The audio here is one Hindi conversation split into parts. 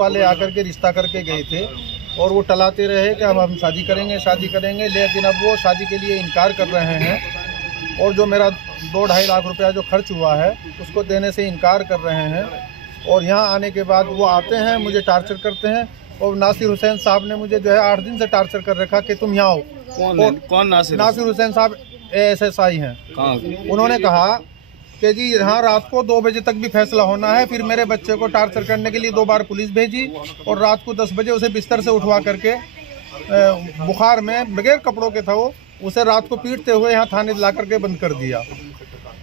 वाले आकर के रिश्ता करके गए थे और वो टलाते रहे कि हम शादी करेंगे, लेकिन अब वो शादी के लिए इनकार कर रहे हैं और जो मेरा 2-2.5 लाख रुपया जो खर्च हुआ है उसको देने से इनकार कर रहे हैं। और यहाँ आने के बाद वो आते हैं, मुझे टार्चर करते हैं और नासिर हुसैन साहब ने मुझे जो है 8 दिन से टार्चर कर रखा कि तुम यहाँ आओ। कौन नासिर हुसैन साहब ASSI हैं। उन्होंने कहा कि जी यहाँ रात को 2 बजे तक भी फैसला होना है। फिर मेरे बच्चे को टार्चर करने के लिए 2 बार पुलिस भेजी और रात को 10 बजे उसे बिस्तर से उठवा करके बुखार में बगैर कपड़ों के था वो, उसे रात को पीटते हुए यहाँ थाने ला करके बंद कर दिया।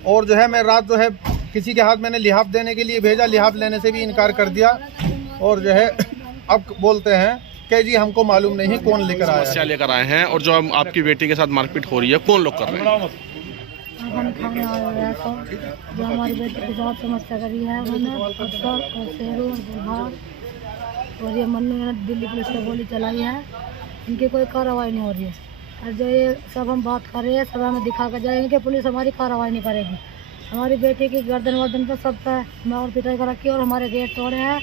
और जो है मैं रात जो है किसी के हाथ मैंने लिहाफ देने के लिए भेजा, लिहाफ लेने से भी इनकार कर दिया। और जो है अब बोलते हैं कि जी हमको मालूम नहीं कौन लेकर आया समस्या लेकर आए हैं और जो आपकी बेटी के साथ मारपीट हो रही है, कौन लोग कर रहे हैं? हम थाने आए हुए हैं तो जो हमारी बेटी के साथ समस्या करी है उन्होंने अक्सर और शेरू और बुढ़ार और ये मन्नू ने दिल्ली पुलिस से गोली चलाई है, इनकी कोई कार्रवाई नहीं हो रही है। और जो ये सब हम बात कर रहे हैं सब हमें दिखा कर जाएंगे कि पुलिस हमारी कार्रवाई नहीं करेगी। हमारी बेटी की गर्दन वर्दन पर सब पे मार पिटाई कर रखी है और हमारे गेट तोड़े हैं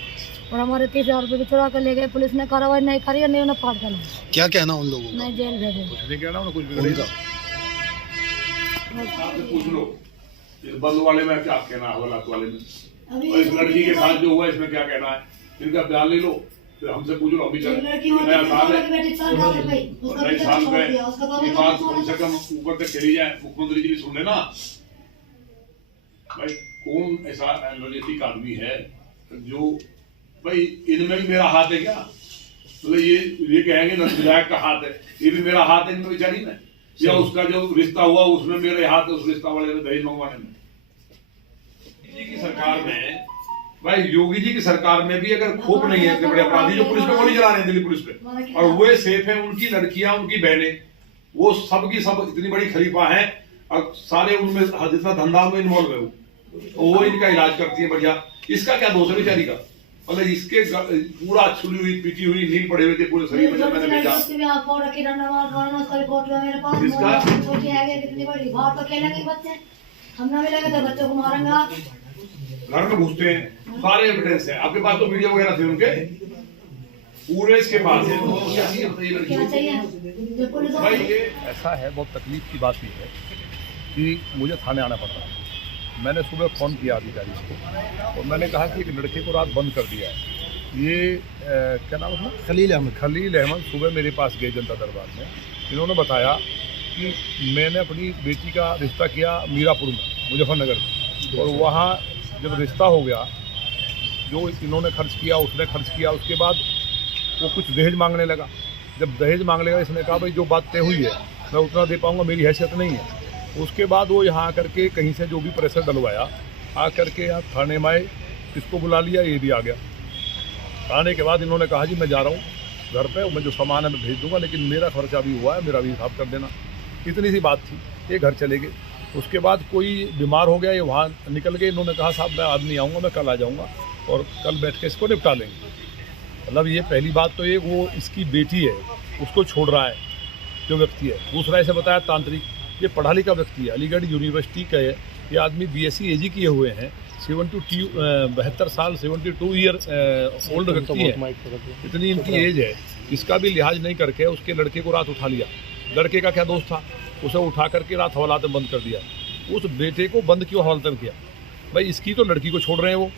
और हमारे 30,000 रुपये भी चुरा कर ले गए। पुलिस ने कार्रवाई नहीं करी और नहीं उन्हें फाड़ कर लिया। क्या कहना उन लोगों नहीं जेल भेजे। पूछ लो इस बंद वाले में क्या कहना है, हवालात वाले में, और इस लड़की के साथ जो हुआ इसमें क्या कहना है, इनका बयान ले लो, फिर हमसे पूछ लो। अभी तक नया साल है, नए साल में ये बात कम से कम ऊपर तक चली जाए, मुख्यमंत्री जी भी सुन लेना। भाई कौन ऐसा एनर्जेटिक आदमी है जो भाई इनमें भी मेरा हाथ है क्या? मतलब ये कहेंगे ना विधायक का हाथ है, ये भी मेरा हाथ है इनमें बेचारी में, या उसका जो रिश्ता हुआ उसमें मेरे हाथ है, उस रिश्ता वाले में दहेज मंगवाने में। जी की सरकार में भाई योगी जी की सरकार में भी अगर खोप नहीं है इतने बड़े अपराधी जो पुलिस पे गोली चला रहे हैं दिल्ली पुलिस पे, और वो सेफ है, उनकी लड़कियां उनकी बहनें वो सब की सब इतनी बड़ी खलीफा है और सारे उनमें जितना धंधा में इन्वॉल्व है वो इनका इलाज करती है बढ़िया। इसका क्या दोष है बेचारी का? मतलब इसके पूरा छुली हुई पीटी हुई नील पड़े हुए थे पूरे शरीर में। जब मैंने भेजा बच्चों को मारेंगे, घर में घुसते हैं, सारे एविडेंस है आपके पास, तो वीडियो वगैरह थे उनके पूरे इसके पास है। भाई ये ऐसा है, बहुत तकलीफ की बात ये है कि मुझे थाने आना पड़ रहा है। मैंने सुबह फ़ोन किया अधिकारी को और मैंने कहा कि एक लड़के को रात बंद कर दिया है। ये क्या नाम है? खलील अहमद सुबह मेरे पास गए जनता दरबार में। इन्होंने बताया कि मैंने अपनी बेटी का रिश्ता किया मीरापुर में, मुजफ्फरनगर में, और वहाँ जब रिश्ता हो गया जो इन्होंने खर्च किया उसने खर्च किया, उसके बाद वो कुछ दहेज मांगने लगा। जब दहेज मांगने लगा इसने कहा भाई जो बात तय हुई है मैं उतना दे पाऊँगा, मेरी हैसियत नहीं है। उसके बाद वो यहाँ आकर के कहीं से जो भी प्रेशर डलवाया, आकर के यहाँ थाने में आए, इसको बुला लिया, ये भी आ गया। आने के बाद इन्होंने कहा जी मैं जा रहा हूँ घर पे, मैं जो सामान है मैं भेज दूंगा, लेकिन मेरा खर्चा भी हुआ है, मेरा भी हिसाब कर देना। इतनी सी बात थी, ये घर चले गए। उसके बाद कोई बीमार हो गया, ये वहाँ निकल गए। इन्होंने कहा साहब मैं आज नहीं आऊँगा, मैं कल आ जाऊँगा और कल बैठ के इसको निपटा लेंगे। मतलब ये पहली बात तो ये वो इसकी बेटी है उसको छोड़ रहा है जो व्यक्ति है। दूसरा ऐसे बताया तांत्रिक, ये पढ़ा लिखा व्यक्ति है, अलीगढ़ यूनिवर्सिटी का है। ये आदमी BSc AG किए हुए हैं, 72 साल 72 ईयर ओल्ड व्यक्ति है, इतनी इनकी एज है। इसका भी लिहाज नहीं करके उसके लड़के को रात उठा लिया। लड़के का क्या दोस्त था, उसे उठा करके रात हवालात में बंद कर दिया। उस बेटे को बंद क्यों हवालात में किया? भाई इसकी तो लड़की को छोड़ रहे हैं वो।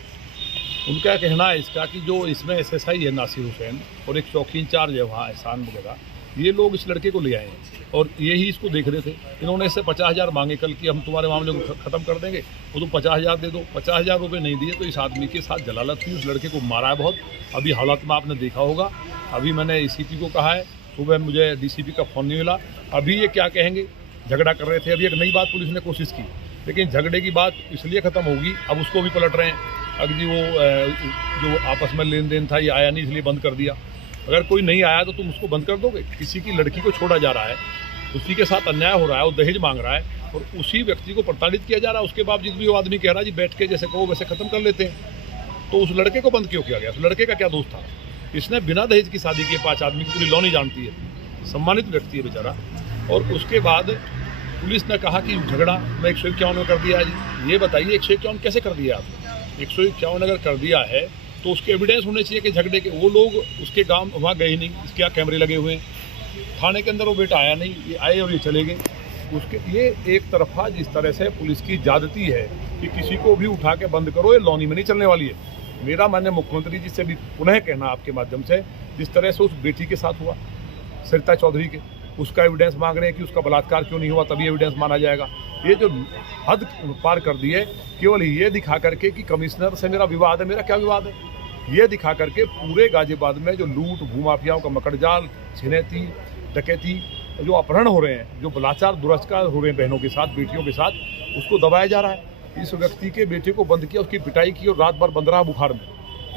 उनका कहना है इसका कि जो इसमें SSI है नासिर हुसैन और एक चौकी इंचार्ज है वहाँ एहसान वगैरह, ये लोग इस लड़के को ले आए हैं और यही इसको देख रहे थे। इन्होंने इससे 50,000 मांगे कल कि हम तुम्हारे मामले को ख़त्म कर देंगे, वो तुम 50,000 दे दो। 50,000 रुपये नहीं दिए तो इस आदमी के साथ जलालत थी, उस लड़के को मारा है बहुत। अभी हालात में आपने देखा होगा। अभी मैंने ACP को कहा है, सुबह मुझे DCP का फ़ोन नहीं मिला। अभी ये क्या कहेंगे, झगड़ा कर रहे थे। अभी एक नई बात पुलिस ने कोशिश की, लेकिन झगड़े की बात इसलिए ख़त्म होगी, अब उसको भी पलट रहे हैं। अगर वो जो आपस में लेन देन था ये आया नहीं इसलिए बंद कर दिया। अगर कोई नहीं आया तो तुम उसको बंद कर दोगे? किसी की लड़की को छोड़ा जा रहा है, उसी के साथ अन्याय हो रहा है, वो दहेज मांग रहा है और उसी व्यक्ति को प्रताड़ित किया जा रहा है। उसके बावजूद भी वो आदमी कह रहा है जी बैठ के जैसे कहो वैसे ख़त्म कर लेते हैं। तो उस लड़के को बंद क्यों किया गया? उस लड़के का क्या दोस्त था? इसने बिना दहेज की शादी किए 5 आदमी की पूरी लॉ नहीं जानती है, सम्मानित व्यक्ति है बेचारा। और उसके बाद पुलिस ने कहा कि झगड़ा मैं 151 में कर दिया है जी। ये बताइए 151 कैसे कर दिया आपने? 151 अगर कर दिया है तो उसके एविडेंस होने चाहिए कि झगड़े के, वो लोग उसके गांव वहाँ गए ही नहीं, इसके यहाँ कैमरे लगे हुए हैं, थाने के अंदर वो बेटा आया नहीं, ये आए और ये चले गए। उसके ये एक तरफा जिस तरह से पुलिस की ज्यादती है कि किसी को भी उठा के बंद करो, ये लॉनी में नहीं चलने वाली है। मेरा माननीय मुख्यमंत्री जी से भी पुनः कहना आपके माध्यम से, जिस तरह से उस बेटी के साथ हुआ सरिता चौधरी के, उसका एविडेंस मांग रहे हैं कि उसका बलात्कार क्यों नहीं हुआ, तभी एविडेंस माना जाएगा। ये जो हद पार कर दी है, केवल ये दिखा करके कि कमिश्नर से मेरा विवाद है, मेरा क्या विवाद है, ये दिखा करके पूरे गाजियाबाद में जो लूट भूमाफियाओं का मकड़जाल, छिनैती, डकैती, जो अपहरण हो रहे हैं, जो बलात्कार दुराचार हो रहे हैं बहनों के साथ, बेटियों के साथ, उसको दबाया जा रहा है। इस व्यक्ति के बेटे को बंद किया, उसकी पिटाई की और रात भर बंद रहा बुखार में।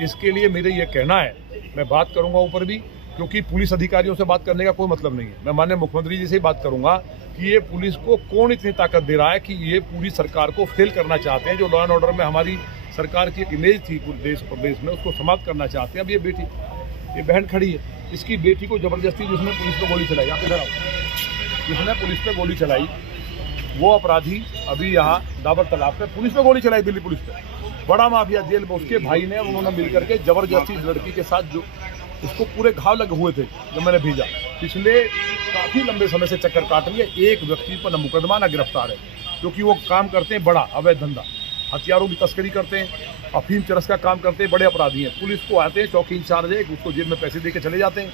इसके लिए मेरे ये कहना है, मैं बात करूंगा ऊपर भी, क्योंकि पुलिस अधिकारियों से बात करने का कोई मतलब नहीं है। मैं माननीय मुख्यमंत्री जी से ही बात करूंगा कि ये पुलिस को कौन इतनी ताकत दे रहा है कि ये पूरी सरकार को फेल करना चाहते हैं। जो लॉ एंड ऑर्डर में हमारी सरकार की एक इमेज थी पूरे देश प्रदेश में, उसको समाप्त करना चाहते हैं। अब ये बेटी, ये बहन खड़ी है, इसकी बेटी को जबरदस्ती जिसने पुलिस पे गोली चलाई, आप इधर आओ, जिसने पुलिस पे गोली चलाई वो अपराधी अभी यहाँ डाबर तालाब पे पुलिस पे गोली चलाई, दिल्ली पुलिस पे, बड़ा माफिया जेल में, उसके भाई ने उन्होंने मिल करके जबरदस्ती इस लड़की के साथ, जो उसको पूरे घाव लगे हुए थे जब मैंने भेजा, पिछले काफ़ी लंबे समय से चक्कर काट लिए। एक व्यक्ति पर न मुकदमा न गिरफ्तार है, क्योंकि वो काम करते हैं बड़ा अवैध धंधा, हथियारों की तस्करी करते हैं, अफीम चरस का काम करते हैं, बड़े अपराधी हैं। पुलिस को आते हैं, चौकी इंचार्ज है, उसको जेब में पैसे दे के चले जाते हैं।